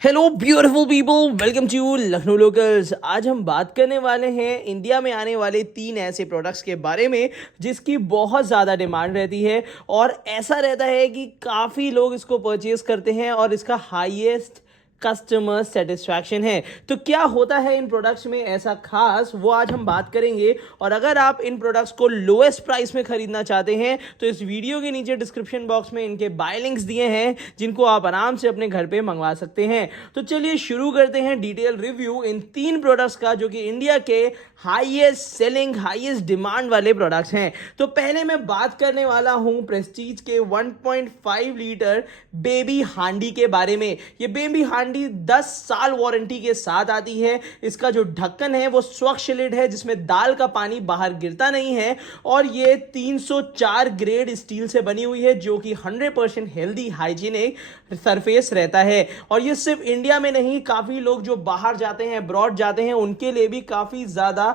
Hello beautiful people, welcome to Lucknow locals. आज हम बात करने वाले हैं इंडिया में आने वाले 3 ऐसे प्रोडक्ट्स के बारे में जिसकी बहुत ज़्यादा डिमांड रहती है और ऐसा रहता है कि काफ़ी लोग इसको परचेज करते हैं और इसका हाईएस्ट कस्टमर सेटिस्फैक्शन है। तो क्या होता है इन प्रोडक्ट्स में ऐसा खास, वो आज हम बात करेंगे। और अगर आप इन प्रोडक्ट्स को लोएस्ट प्राइस में खरीदना चाहते हैं तो इस वीडियो के नीचे डिस्क्रिप्शन बॉक्स में इनके बाय लिंक्स दिए हैं जिनको आप आराम से अपने घर पे मंगवा सकते हैं। तो चलिए शुरू करते हैं डिटेल रिव्यू इन 3 प्रोडक्ट्स का जो कि इंडिया के हाईएस्ट सेलिंग हाईएस्ट डिमांड वाले प्रोडक्ट्स हैं। तो पहले मैं बात करने वाला हूं प्रेस्टीज के 1.5 लीटर बेबी हांडी के बारे में। ये बेबी हांडी 10 साल वारंटी के साथ आती है। इसका जो ढक्कन है वो स्वच्छ लिड है जिसमें दाल का पानी बाहर गिरता नहीं है और ये 304 ग्रेड स्टील से बनी हुई है जो कि 100% हेल्दी हाइजीनिक सरफेस रहता है। और ये सिर्फ इंडिया में नहीं, काफ़ी लोग जो बाहर जाते हैं, अब्रॉड जाते हैं, उनके लिए भी काफ़ी ज़्यादा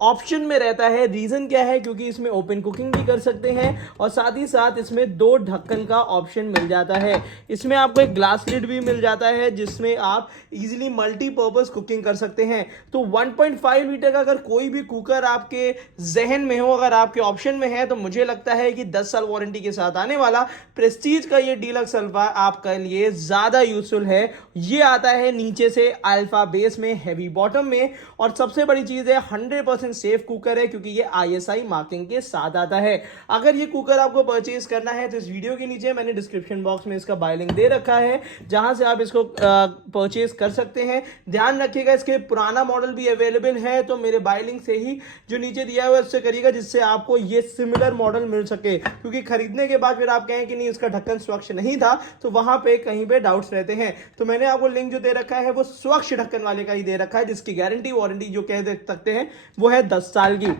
ऑप्शन में रहता है। रीज़न क्या है? क्योंकि इसमें ओपन कुकिंग भी कर सकते हैं और साथ ही साथ इसमें 2 ढक्कन का ऑप्शन मिल जाता है। इसमें आपको एक ग्लास लिड भी मिल जाता है जिसमें आप इजीली मल्टीपर्पज़ कुकिंग कर सकते हैं। तो 1.5 लीटर का अगर कोई भी कुकर आपके जहन में हो, अगर आपके ऑप्शन में है, तो मुझे लगता है कि 10 साल वारंटी के साथ आने वाला प्रेस्टीज का ये डीलक्स अल्फा आपके लिए ज़्यादा यूजफुल है। ये आता है नीचे से अल्फा बेस में, हैवी बॉटम में, और सबसे बड़ी चीज़ है 100% सेफ कुकर है क्योंकि ये ISI मार्किंग के साथ आता है। अगर ये कुकर आपको परचेज करना है तो इस वीडियो के नीचे मैंने डिस्क्रिप्शन बॉक्स में इसका बाय लिंक दे रखा है जहां से आप इसको परचेज कर सकते हैं। ध्यान रखिएगा इसके पुराना मॉडल भी अवेलेबल है, तो मेरे बाय लिंक से ही जो नीचे दिया हुआ है उससे करिएगा जिससे आपको ये सिमिलर मॉडल मिल सके। क्योंकि खरीदने के बाद फिर आप कहें कि नहीं इसका ढक्कन स्वच्छ नहीं था, तो वहां पे कहीं पे डाउट्स रहते हैं। तो मैंने आपको लिंक जो दे रखा है वो स्वच्छ ढक्कन वाले का ही दे रखा है जिसकी गारंटी वारंटी जो कह सकते हैं वो है 10 साल की।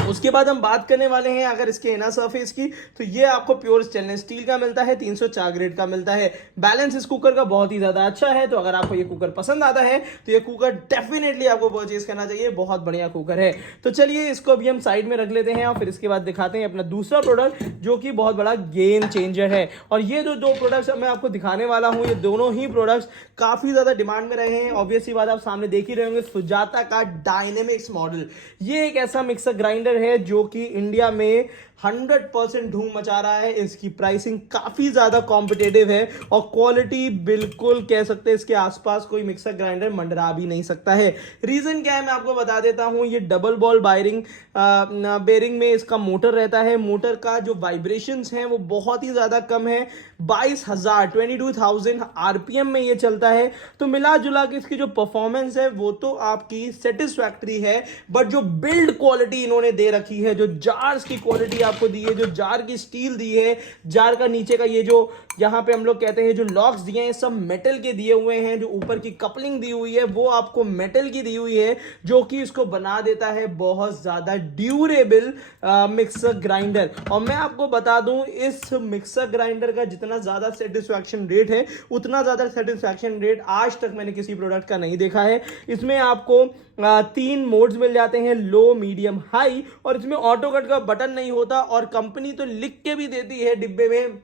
उसके बाद हम बात करने वाले हैं अगर इसके इनर सरफेस की, तो ये आपको प्योर स्टेनलेस स्टील का मिलता है, 304 ग्रेड का मिलता है। बैलेंस इस कुकर का बहुत ही ज्यादा अच्छा है। तो अगर आपको ये कुकर पसंद आता है तो ये कुकर डेफिनेटली आपको परचेज करना चाहिए, बहुत बढ़िया कुकर है। तो चलिए इसको अभी हम साइड में रख लेते हैं और फिर इसके बाद दिखाते हैं अपना दूसरा प्रोडक्ट जो कि बहुत बड़ा गेम चेंजर है। और ये जो 2 प्रोडक्ट्स मैं आपको दिखाने वाला हूं, ये दोनों ही प्रोडक्ट्स काफी ज्यादा डिमांड में रहे हैं। ऑब्वियसली बात, आप सामने देख ही रहे होंगे, सुजाता का डायनेमिक्स मॉडल। ये एक ऐसा मिक्सर ग्राइंडर है जो कि इंडिया में 100% धूम मचा रहा है। इसकी प्राइसिंग काफी ज्यादा कॉम्पिटेटिव है और क्वालिटी बिल्कुल कह सकते हैं इसके आसपास कोई मिक्सर ग्राइंडर मंडरा भी नहीं सकता है। रीजन क्या है मैं आपको बता देता हूं। ये डबल बॉल बेरिंग में इसका मोटर रहता है। मोटर का जो वाइब्रेशंस हैं वो बहुत ही ज्यादा कम है। 22,000 आरपीएम में ये चलता है। तो मिला जुला के इसकी जो परफॉर्मेंस है वो तो आपकी सेटिस्फैक्टरी है, बट जो बिल्ड क्वालिटी इन्होंने दे रखी है, जो जार्स की क्वालिटी आपको दी है, जो जार की स्टील दी है, जार का नीचे का ये जो यहां पे हम लोग कहते हैं जो लॉक्स दिए हैं सब मेटल के दिए हुए हैं, जो ऊपर की कपलिंग दी हुई है वो आपको मेटल की दी हुई है, जो कि इसको बना देता है बहुत ज्यादा ड्यूरेबल मिक्सर ग्राइंडर। और मैं आपको बता दूं इस मिक्सर ग्राइंडर का जितना ज्यादा सेटिस्फैक्शन रेट है उतना ज्यादा सेटिस्फैक्शन रेट आज तक मैंने किसी प्रोडक्ट का नहीं देखा है। इसमें आपको 3 मोड्स मिल जाते हैं, लो, मीडियम, हाई, और इसमें ऑटो कट का बटन नहीं होता। और कंपनी तो लिख के भी देती है डिब्बे में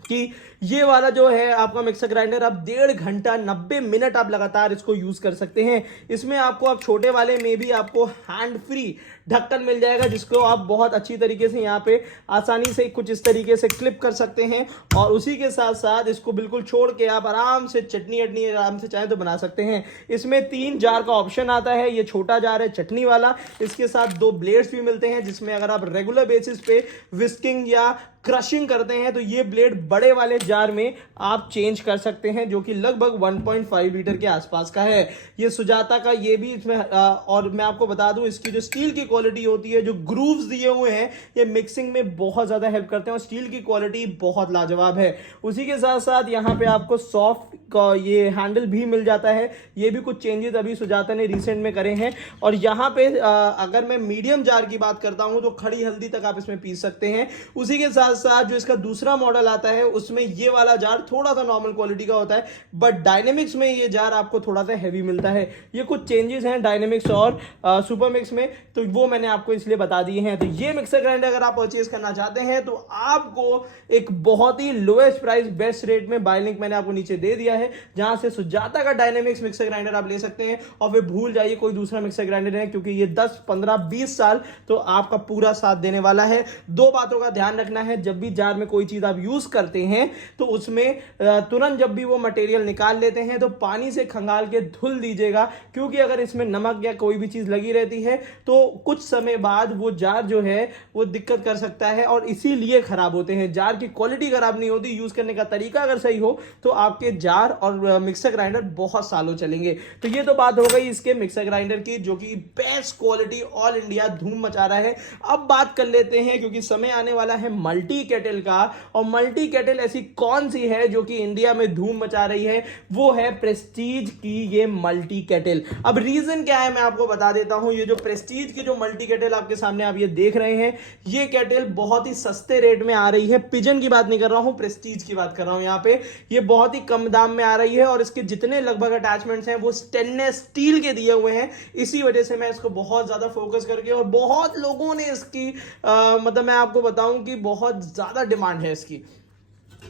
कि ये वाला जो है आपका मिक्सर ग्राइंडर आप 1.5 घंटा 90 मिनट आप लगातार इसको यूज कर सकते हैं। इसमें आपको आप छोटे वाले में भी आपको हैंड फ्री ढक्कन मिल जाएगा जिसको आप बहुत अच्छी तरीके से यहाँ पे आसानी से कुछ इस तरीके से क्लिप कर सकते हैं और उसी के साथ साथ इसको बिल्कुल छोड़ के आप आराम से चटनी अटनी आराम से चाहे तो बना सकते हैं। इसमें 3 जार का ऑप्शन आता है। ये छोटा जार है चटनी वाला, इसके साथ 2 ब्लेड्स भी मिलते हैं जिसमें अगर आप रेगुलर बेसिस पे विस्किंग या क्रशिंग करते हैं तो ये ब्लेड बड़े वाले जार में आप चेंज कर सकते हैं, जो कि लगभग 1.5 लीटर के आसपास का है। ये सुजाता का ये भी इसमें और मैं आपको बता दूं इसकी जो स्टील की क्वालिटी होती है, जो ग्रूव्स दिए हुए हैं, ये मिक्सिंग में बहुत ज्यादा हेल्प करते हैं और स्टील की क्वालिटी बहुत लाजवाब है। उसी के साथ साथ यहाँ पे आपको सॉफ्ट का ये हैंडल भी मिल जाता है। ये भी कुछ चेंजेस अभी सुजाता ने रिसेंट में करे हैं। और यहाँ पे अगर मैं मीडियम जार की बात करता हूं तो खड़ी हल्दी तक आप इसमें पीस सकते हैं। उसी के साथ साथ जो इसका दूसरा मॉडल आता है उसमें ये वाला जार थोड़ा सा नॉर्मल क्वालिटी का होता है, बट डायनेमिक्स में ये जार आपको थोड़ा सा हैवी मिलता है। ये कुछ चेंजेस हैं डायनेमिक्स और सुपर मिक्स में, तो वो मैंने आपको इसलिए बता दिए हैं। तो ये मिक्सर ग्राइंडर अगर आप परचेज करना चाहते हैं तो आपको एक बहुत ही लोएस्ट प्राइस बेस्ट रेट में बाय लिंक मैंने आपको नीचे दे दिया है, जहां से सुजाता का डायनेमिक्स मिक्सर ग्राइंडर आप ले सकते हैं और फिर भूल जाइए कोई दूसरा मिक्सर ग्राइंडर है, क्योंकि ये 10 15 20 साल तो आपका पूरा साथ देने वाला है। दो बातों का ध्यान रखना है, जब भी जार में कोई चीज आप यूज करते हैं तो उसमें तुरंत जब भी वो मटेरियल निकाल लेते हैं तो पानी से खंगाल के धुल दीजिएगा, क्योंकि अगर इसमें नमक या कोई भी चीज लगी रहती है तो कुछ समय बाद वो जार जो है वो दिक्कत कर सकता है और इसीलिए खराब होते हैं। जार की क्वालिटी खराब नहीं होती, यूज करने का तरीका अगर सही हो तो आपके जार और मिक्सर ग्राइंडर बहुत सालों चलेंगे। तो ये तो बात हो गई इसके मिक्सर ग्राइंडर की, जो कि बेस्ट क्वालिटी ऑल इंडिया धूम मचा रहा है। अब बात कर लेते हैं, क्योंकि समय आने वाला है मल्टी केटल का, और मल्टी केटल ऐसी कौन सी है जो कि इंडिया में धूम मचा रही है, वो है प्रेस्टीज की ये मल्टी केटल। अब रीजन क्या है मैं आपको बता देता हूं। ये जो प्रेस्टीज की जो मल्टी केटल आपके सामने आप ये देख रहे हैं, ये केटल बहुत ही सस्ते रेट में आ रही है। पिजन की बात नहीं कर रहा हूं, प्रेस्टीज की बात कर रहा हूं। यहां पे ये बहुत ही कम दाम में आ रही है और इसके जितने लगभग अटैचमेंट्स हैं वो स्टेनलेस स्टील के दिए हुए हैं। इसी वजह से मैं इसको बहुत ज्यादा फोकस करके, और बहुत लोगों ने इसकी मतलब मैं आपको बताऊं कि बहुत ज्यादा डिमांड है इसकी।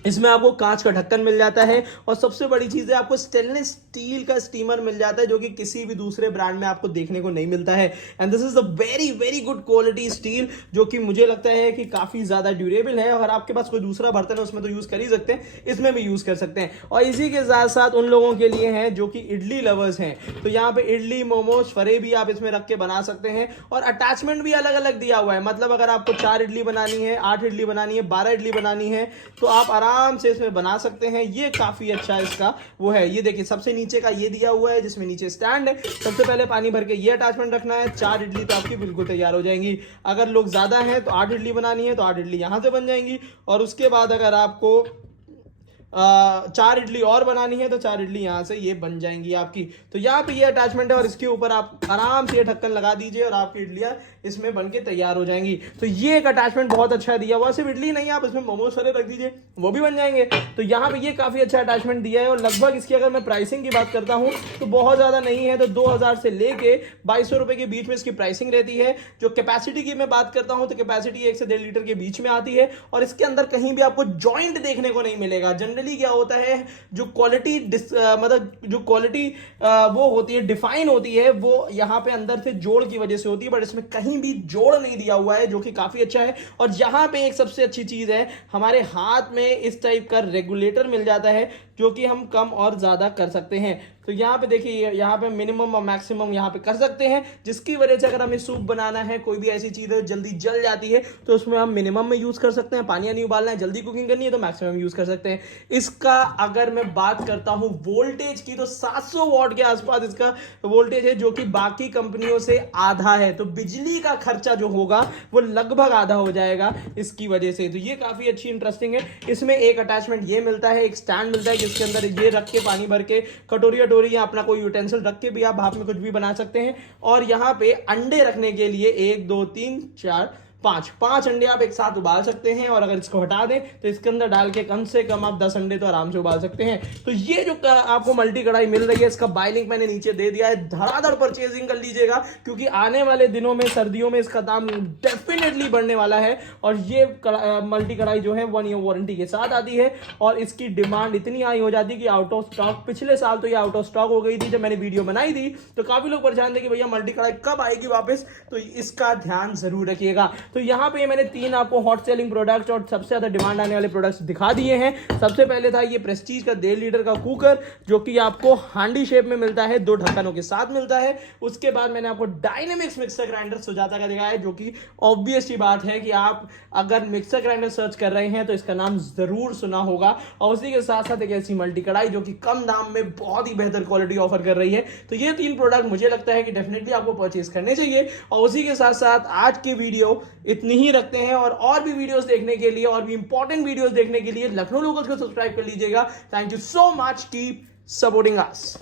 इसमें आपको कांच का ढक्कन मिल जाता है और सबसे बड़ी चीज है आपको स्टेनलेस स्टील का स्टीमर मिल जाता है, जो कि किसी भी दूसरे ब्रांड में आपको देखने को नहीं मिलता है। And this is a very very good quality steel, जो कि मुझे लगता है कि काफी ज्यादा ड्यूरेबल है। अगर आपके पास कोई दूसरा बर्तन है उसमें तो यूज कर ही सकते हैं, इसमें भी यूज कर सकते हैं। और इसी के साथ साथ उन लोगों के लिए हैं जो कि इडली लवर्स हैं, तो यहाँ पे इडली मोमोज फरे भी आप इसमें रख के बना सकते हैं। और अटैचमेंट भी अलग अलग दिया हुआ है, मतलब अगर आपको 4 इडली बनानी है, 8 इडली बनानी है, 12 इडली बनानी है, तो आप आराम से इसमें बना सकते हैं। ये काफी अच्छा इसका वो है। ये देखिए सबसे नीचे का ये दिया हुआ है जिसमें नीचे स्टैंड है। सबसे पहले पानी भर के ये अटैचमेंट रखना है। 4 इडली तो आपकी बिल्कुल तैयार हो जाएंगी। अगर लोग ज्यादा हैं तो 8 इडली बनानी है तो 8 इडली यहां से बन जाएंगी। और उसके बाद अगर आपको 4 इडली और बनानी है तो 4 इडली यहां से ये बन जाएंगी आपकी। तो यहाँ पे ये अटैचमेंट है और इसके ऊपर आप आराम से ये ढक्कन लगा दीजिए और आपकी इडलियां इसमें बनके तैयार हो जाएंगी। तो ये एक अटैचमेंट बहुत अच्छा दिया हुआ। सिर्फ इडली नहीं, आप इसमें मोमोज वाले रख दीजिए, वो भी बन जाएंगे। तो यहाँ पे ये काफी अच्छा अटैचमेंट दिया है। और लगभग इसकी अगर मैं प्राइसिंग की बात करता हूँ तो बहुत ज्यादा नहीं है, तो 2000 से लेके 2200 रुपए के बीच में इसकी प्राइसिंग रहती है। जो कैपेसिटी की मैं बात करता हूँ तो कैपेसिटी 1 से 1.5 लीटर के बीच में आती है। और इसके अंदर कहीं भी आपको जॉइंट देखने को नहीं मिलेगा। जनरली क्या होता है, जो क्वालिटी मतलब जो क्वालिटी वो होती है, डिफाइन होती है, वो यहां पे अंदर से जोड़ की वजह से होती है, बट इसमें कहीं भी जोड़ नहीं दिया हुआ है, जो कि काफी अच्छा है। और यहां पे एक सबसे अच्छी चीज है, हमारे हाथ में इस टाइप का रेगुलेटर मिल जाता है, जो कि हम कम और ज्यादा कर सकते हैं। तो यहाँ पे देखिए, यहाँ पे मिनिमम और मैक्सिमम यहाँ पे कर सकते हैं, जिसकी वजह से अगर हमें सूप बनाना है, कोई भी ऐसी चीज है जल्दी जल जाती है, तो उसमें हम मिनिमम में यूज कर सकते हैं। पानी नहीं उबालना है, जल्दी कुकिंग करनी है तो मैक्सिमम यूज कर सकते हैं। इसका अगर मैं बात करता हूं वोल्टेज की, तो 700 वॉट के आसपास इसका वोल्टेज है, जो कि बाकी कंपनियों से आधा है। तो बिजली का खर्चा जो होगा वो लगभग आधा हो जाएगा इसकी वजह से। तो ये काफी अच्छी इंटरेस्टिंग है। इसमें एक अटैचमेंट ये मिलता है, एक स्टैंड मिलता है, जिसके अंदर ये रख के पानी भर के कटोरी या अपना कोई यूटेंसिल रख के भी आप भाप में कुछ भी बना सकते हैं। और यहां पे अंडे रखने के लिए 1 2 3 4 5 अंडे आप एक साथ उबाल सकते हैं। और अगर इसको हटा दें तो इसके अंदर डाल के कम से कम आप 10 अंडे तो आराम से उबाल सकते हैं। तो ये जो आपको मल्टी कढ़ाई मिल रही है, इसका बाय लिंक मैंने नीचे दे दिया है। धड़ाधड़ परचेजिंग कर लीजिएगा, क्योंकि आने वाले दिनों में सर्दियों में इसका दाम डेफिनेटली बढ़ने वाला है। और ये मल्टी कढ़ाई जो है 1 ईयर वारंटी के साथ आती है। और इसकी डिमांड इतनी हाई हो जाती है कि आउट ऑफ स्टॉक, पिछले साल तो ये आउट ऑफ स्टॉक हो गई थी जब मैंने वीडियो बनाई थी। तो काफी लोग परेशान थे कि भैया मल्टी कढ़ाई कब आएगी वापस, तो इसका ध्यान जरूर रखिएगा। तो यहाँ पे मैंने 3 आपको हॉट सेलिंग प्रोडक्ट्स और सबसे ज्यादा डिमांड आने वाले प्रोडक्ट्स दिखा दिए हैं। सबसे पहले था ये प्रेस्टीज का 1.5 लीटर का कुकर, जो कि आपको हांडी शेप में मिलता है, 2 ढक्कनों के साथ मिलता है। उसके बाद मैंने आपको डायनेमिक्स मिक्सर ग्राइंडर सुजाता का दिखाया है, जो कि ऑब्वियस ही बात है कि आप अगर मिक्सर ग्राइंडर सर्च कर रहे हैं तो इसका नाम जरूर सुना होगा। और उसी के साथ साथ एक ऐसी मल्टी कढ़ाई जो कि कम दाम में बहुत ही बेहतर क्वालिटी ऑफर कर रही है। तो ये 3 प्रोडक्ट मुझे लगता है कि डेफिनेटली आपको परचेज करने चाहिए। और उसी के साथ साथ आज की वीडियो इतनी ही रखते हैं। और भी वीडियोस देखने के लिए, और भी इंपॉर्टेंट वीडियोस देखने के लिए लखनऊ लोकल्स को सब्सक्राइब कर लीजिएगा। Thank you so much, keep supporting us.